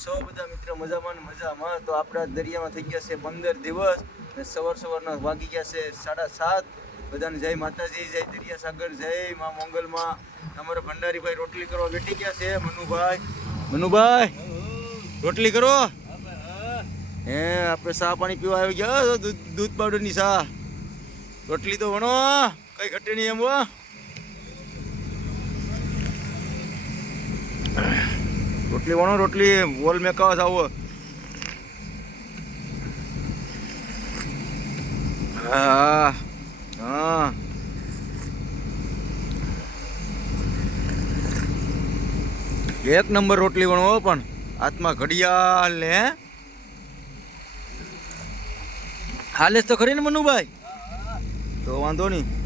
સૌ બધા મિત્રો મજામાં ને મજામાં. તો આપણા દરિયામાં થઈ ગયા છે પંદર દિવસ ને સવાર સવારના વાગી ગયા છે સાડા સાત. બધાને જય માતાજી, જય દરિયા સાગર, જય મા મોંગલમાં. અમારા ભંડારીભાઈ રોટલી કરવા બેઠી ગયા છે. મનુભાઈ મનુભાઈ, રોટલી કરો. હે, આપણે ચા પાણી પીવા આવી ગયા. દૂધ પાવડરની ચા. રોટલી તો વણો. કઈ ઘટે નહીં એમ રોટલી વણો, રોટલી વોલ મેકાવા જાવો હા હા. એક નંબર રોટલી વણો પણ, હાથમાં ઘડિયાળ ને? હાલે તો ખરી ને મનુભાઈ? તો વાંધો નહીં.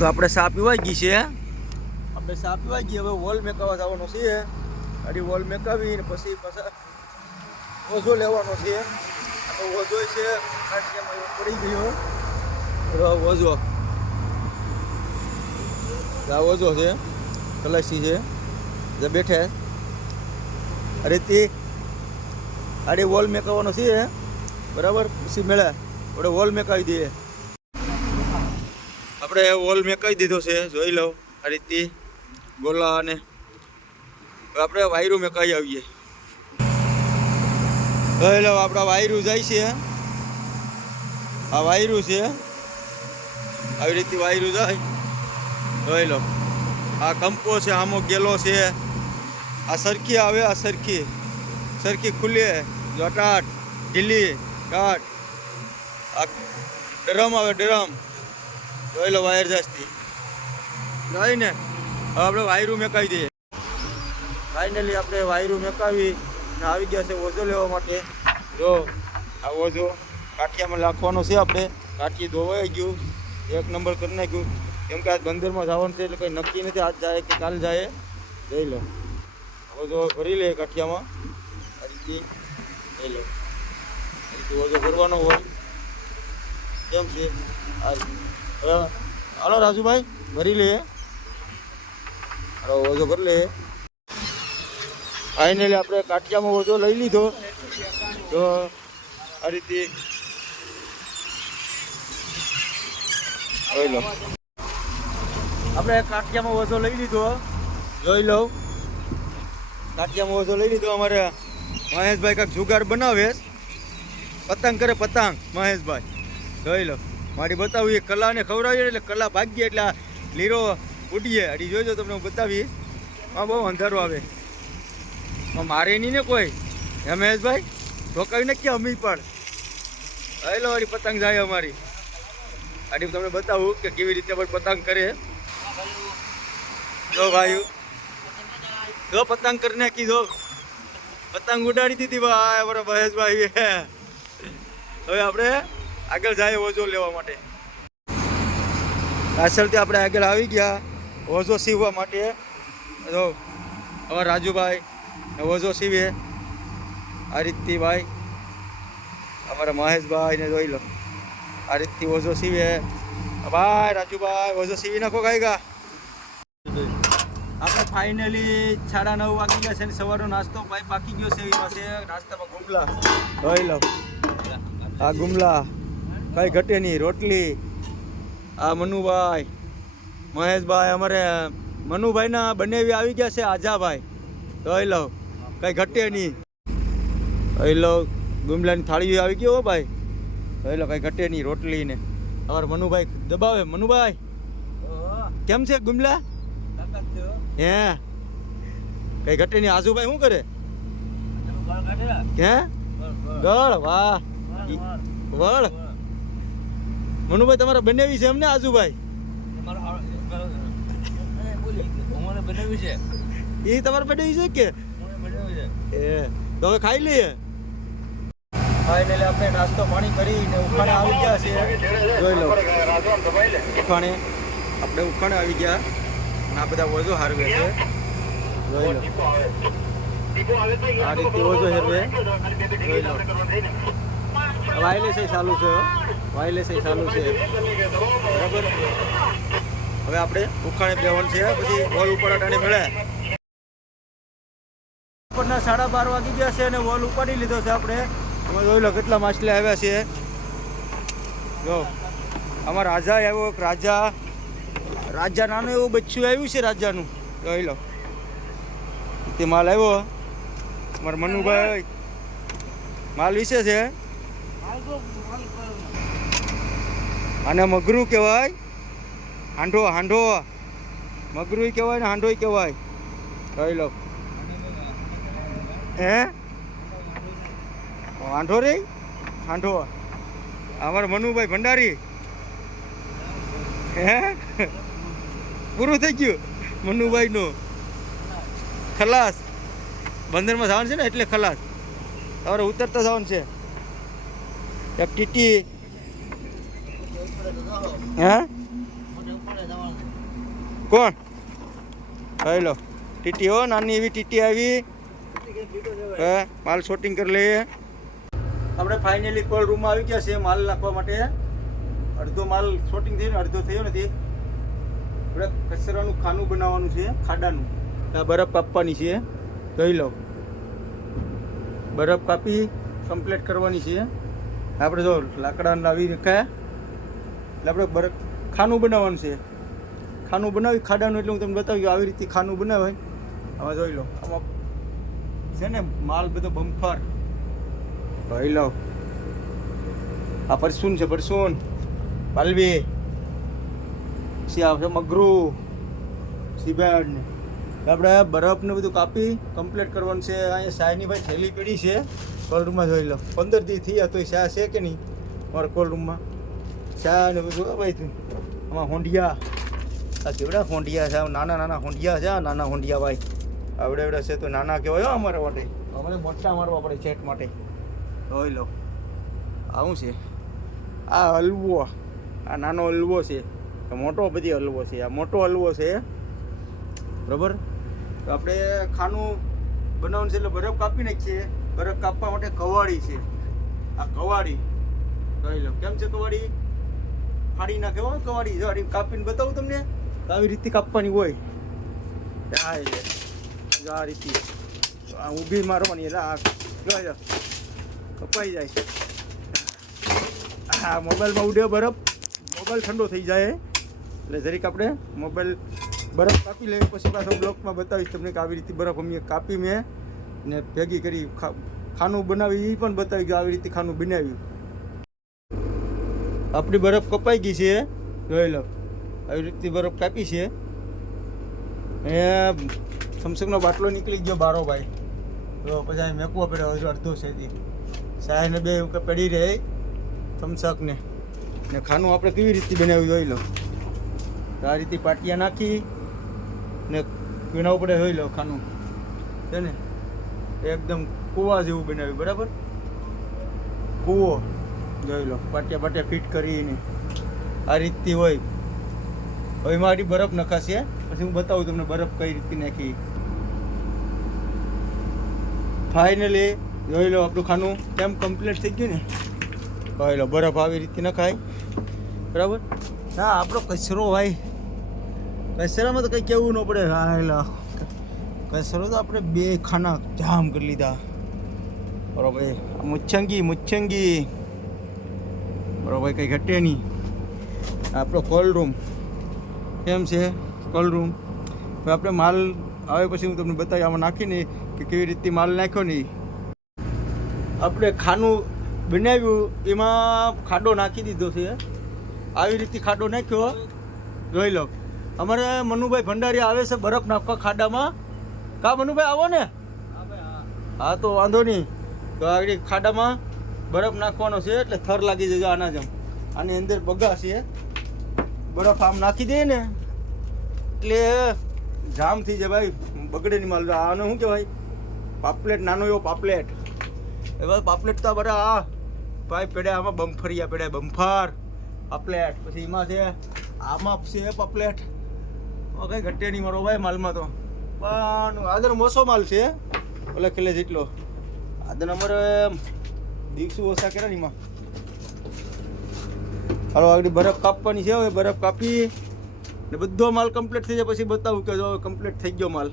તો આપણે સાપ પીવાઈ ગઈ છે આપણે સાપ પીવાઈ ગઈ, હવે વોલ મેકાવા જવાનો છે. ગાડી વોલ મેકાવી ને પછી પાછા ઓઝો લેવાનો છે. તો ઓઝો છે. પડી ગયો. ઓઝો. આ ઓઝો છે. કલાસી છે. જે બેઠે. અરે તે આડે વોલ મેકાવાનો છે. બરાબર? પછી મેળે. આપણે વોલ મેકાવી દઈએ. આપણે વોલ કહી દીધો છે, જોઈ લો આ રીતે ગોલા અને આપણે વાયરું મેં કહી આવીએ. જોઈ લો, આપણા વાયરું જાય છે. આ વાયરું છે. આવી રીતે વાયરું જાય. જોઈ લો, આ કંપો છે, આમો ગેલો છે. આ સરખી આવે, આ સરખી. સરખી ખુલ્લી જોટાટ, ઢીલી ટાટ આ ડરમ આવે, ડરમ. જોઈ લો વાયર જાસ્તી. જોઈ ને હવે આપણે વાયરું મેકાવી દઈએ. ફાઇનલી આપણે વાયરું મેકાવી ને આવી ગયા છે ઓઝો લેવા માટે. જો, આ ઓઝો કાઠિયામાં નાખવાનો છે આપણે. કાઠી ધોવાઈ ગયું. એક નંબર કરી નાખ્યું. કેમ કે આજ બંદરમાં જવાનું છે એટલે કંઈ નક્કી નથી. આજ જાય કે કાલ જાય. જોઈ લો. ઓઝો ભરી લે કાઠિયામાં. આ રીતે જોઈ લો. ઓઝો ભરવાનો હોય. કેમ છે? આ. હાલો રાજુભાઈ, ભરી લે. હાલો ઓઝો ભરી લે. ફાઇનલી આપણે કાઠિયામાં ઓજો લઈ લીધો. તો આ રીતે જોઈ લો. આપણે કાઠિયામાં ઓછો લઈ લીધો. જોઈ લો. કાઠિયામાં ઓછો લઈ લીધો. અમારે મહેશભાઈ કાંક જુગાર બનાવે પતંગ કરે પતંગ, મહેશભાઈ. જોઈ લો. મારી બતાવું એ કલાને ખવડાવીએ એટલે કલા ભાગીએ એટલે લીરો ઉડીએ અડી જોજો તમને હું બતાવીશ. આ બહુ અંધારો આવે. મારે નહીં ને કોઈ. હે મહેશભાઈ ઠોકાવી નાખીએ અમી પણ. હેલો વાળી પતંગ જાય અમારી. આડી તમને બતાવું કે કેવી રીતે પણ પતંગ કરે. જો ભાઈ, જો પતંગ કરી નાખી, જો. પતંગ ઉડાડી દીધી ભાઈ, અમારા મહેશભાઈ હવે આપણે આગળ જાય ઓઝો લેવા માટે. પાછળથી આપણે આગળ આવી ગયા ઓઝો સીવવા માટે. જો હવે રાજુભાઈ ઓઝો સીવે. આ રીતથી ભાઈ અમારા મહેશભાઈને જોઈ લો. આ રીતથી ઓઝો સીવે. ભાઈ રાજુભાઈ ઓઝો સીવી નાખો ગાઈ ગા. આપણે ફાઇનલી સાડા નવ વાગી ગયા છે ને સવારનો નાસ્તો. ભાઈ બાકી ગયો છે એવી પાસે નાસ્તામાં ગુમલા. જોઈ લો. આ ગુમલા. કઈ ઘટે નહીં રોટલી આ મનુભાઈ મહેશભાઈ અમારે મનુભાઈના બંનેવી આવી ગયા છે આજાભાઈ. તો એ લઉં કઈ ઘટે નહીં. જોઈ લો ગુમલાની થાળી આવી ગયો હો ભાઈ. જોઈ લો કઈ ઘટે નહીં રોટલી ને અમારે મનુભાઈ દબાવે. મનુભાઈ કેમ છે ગુમલા? હે? કઈ ઘટે નહીં. આજુભાઈ શું કરે? હે? ગળ વાહ. વળ. મનુભાઈ તમારે બનાવી છે એમને આજુભાઈ એ તમારે બનાવી છે કે? એ તો હવે ખાઈ લઈએ. ફાઇનલી આપણે નાસ્તો પાણી કરીને ઉખાણે આવી ગયા છે. જોઈ લો. ઉખાણે આપણે ઉખાણે આવી ગયા. અને આ બધા વજો હારવે છે. જોઈ લો. આ રીતે હેરવે. જોઈ લો. વાયરલેસ ચાલુ છે વાયરલેસ ચાલુ છે. હવે આપણે ઉખાણે બેવાનું છે પછી વોલ ઉપર અટાણે મળે. ઉપરના સાડા બાર વાગી ગયા છે અને વોલ ઉપાડી લીધો છે આપણે. અમે જોઈ લો કેટલા માછલી આવ્યા છે. જો અમારા રાજા આવ્યો એક રાજા રાજા નાનું એવું બચ્ચું આવ્યું છે રાજાનું. જોઈ લો. તે માલ આવ્યો. મારા મનુભાઈ માલ વિશે છે. આને મગરું કહેવાય હાંડો હાંડો. મગરું કહેવાય ને હાંડોય કહેવાય. કહી લો. હે? વાંઢો રે? હાંઢો અમારા મનુભાઈ ભંડારી. હે? પૂરું થઈ ગયું મનુભાઈનું. ખલાસ. બંદરમાં જવાનું છે ને એટલે ખલાસ. તમારે ઉતરતા જવાનું છે. એક ટીટી હે? કોણ? કહી ટીટી હો, નાની એવી ટીટી આવી. હે, માલ શોટિંગ કરી લઈએ. આપણે ફાઇનલી કોલ રૂમમાં આવી ગયા છે માલ નાખવા માટે. અડધો માલ શોટિંગ થયો ને અડધો થયો નથી. આપણે કચરાનું ખાનું બનાવવાનું છે, ખાડાનું. આ બરફ કાપવાની છે. જોઈ લો. બરફ કાપી કમ્પ્લીટ કરવાની છે. આપણે જો લાકડા લાવી રખાયા એટલે આપણે બરફ ખાનું બનાવવાનું છે. ખાનું બનાવી, ખાડાનું એટલે હું તમને બતાવ્યું આવી રીતે ખાનું બનાવાય. આમાં જોઈ લો, આમાં છે ને માલ બધો બમ્ફર ભાઈ લો. આ પરસૂન છે, પરસૂન. પાલવી પછી આવશે મગરું. સિબેડ ને આપણે બરફ ને બધું કાપી કમ્પ્લીટ કરવાનું છે. અહીંયા સાયની ભાઈ થેલી પડી છે. કોલ રૂમમાં જોઈ લો. પંદર દી થયા એ શાહ છે કે નહીં? મારા કોલ રૂમમાં શા ને બધું ભાઈ, તું આમાં હોંડિયા. આ કેવડા હોંડિયા છે? નાના નાના હોંડિયા છે નાના હોંડિયા ભાઈ. આવડે આવડે છે તો નાના કહેવાય અમારા માટે. અમારે મોટા મારવા પડે ચેટ માટે. જોઈ લો. આવું છે? આ હલવો. આ નાનો હલવો છે. મોટો બધી હલવો છે. આ મોટો હલવો છે. બરાબર? તો આપણે ખાનું બનાવવાનું છે એટલે બરફ કાપી નાખીએ. બરફ કાપવા માટે કવાડી છે. આ કવાડી. જોઈ લો. કેમ છે કવાડી? ફાડી નાખે હો, કવાડી જો આ કાપીને બતાવું તમને. આવી રીતે કાપવાની હોય. આ જો આ રીતે. આ ઊભી મારવાની એટલે આ જોઈ કપાઈ જાય. હા મોબાઈલમાં ઉડ્યો બરફ. મોબાઈલ ઠંડો થઈ જાય. એટલે જરીક આપણે મોબાઈલ બરફ કાપી લઈએ, પછી પાછો બ્લોકમાં બતાવીશ તમને કે આવી રીતે બરફ અમે કાપી મેં ને ભેગી કરી ખાનું બનાવી એ પણ બતાવી કે આવી રીતે ખાનું બનાવ્યું. આપણી બરફ કપાઈ ગઈ છે. જોઈ લો. આવી રીતની બરફ કાપી છે. એ થમ્સઅપનો બાટલો નીકળી ગયો બારો ભાઈ. તો પછી મેકવો પડ્યો હજુ અડધો છે બે એવું બે પડી રહે થમસકને ને ખાનું આપણે કેવી રીતે બનાવ્યું જોઈ લો. આ રીતે પાટિયા નાખી ને પીણાવું પડે જોઈ લો ખાનું. છે ને? એકદમ કૂવા જેવું બનાવ્યું, બરાબર? કૂવો. જોઈ લો, પાટિયા પાટિયા ફિટ કરીને. આ રીતથી હોય. હવે મારી બરફ નખાશે પછી હું બતાવું તમને બરફ કઈ રીતે નાખી. ફાઇનલી જોઈ લો આપણું ખાનું કેમ કમ્પ્લીટ થઈ ગયું ને? જોઈ લો, બરફ આવી રીતે નખાય. બરાબર? ના, આપણો કચરો ભાઈ. કચરામાં તો કંઈ કહેવું ન પડે. હા કચરો તો આપણે બે ખાના જામ કરી લીધા. બરાબર. મુચ્છંગી મુચ્છંગી. બરાબર કંઈ ઘટે નહીં. આપણો કોલરૂમ કેમ છે કોલ રૂમ હવે આપણે માલ આવે પછી હું તમને બતાવી આમાં નાખીને કે કેવી રીતે માલ નાખ્યો નહીં આપણે ખાનું બનાવ્યું એમાં ખાડો નાખી દીધો છે. આવી રીતે ખાડો નાખ્યો. જોઈ લો. અમારે મનુભાઈ ભંડારી આવે છે બરફ નાખવા ખાડામાં. કા મનુભાઈ આવો ને? હા તો વાંધો નહીં. તો આગળ ખાડામાં બરફ નાખવાનો છે એટલે થર લાગી જજો આના જેમ. આની અંદર બગા છે. બરફ આમ નાખી દે ને, એટલે જામ થઈ જાય ભાઈ બગડે નહીં માલ. આનો શું કહેવાય? પાપલેટ, નાનો એવો પાપલેટ. એવા પાપલેટ તો બધા આ ભાઈ પેડે આમાં બમ્ફરિયા પેડે બમફાર પાપલેટ. પછી એમાં છે આમાં છે પાપલેટ. કઈ ઘટે નહીં મારો ભાઈ માલમાં તો. પણ આદર મોસો માલ છે. ઓલા કિલ્લે જેટલો. આદર અમારે દિવસો ઓછા કર્યા ને એમાં. હાલો, આગળ બરફ કાપવાની છે, હવે બરફ કાપી ને બધો માલ કમ્પ્લીટ થઈ જાય, પછી બતાવું કે જો કમ્પ્લીટ થઈ ગયો માલ.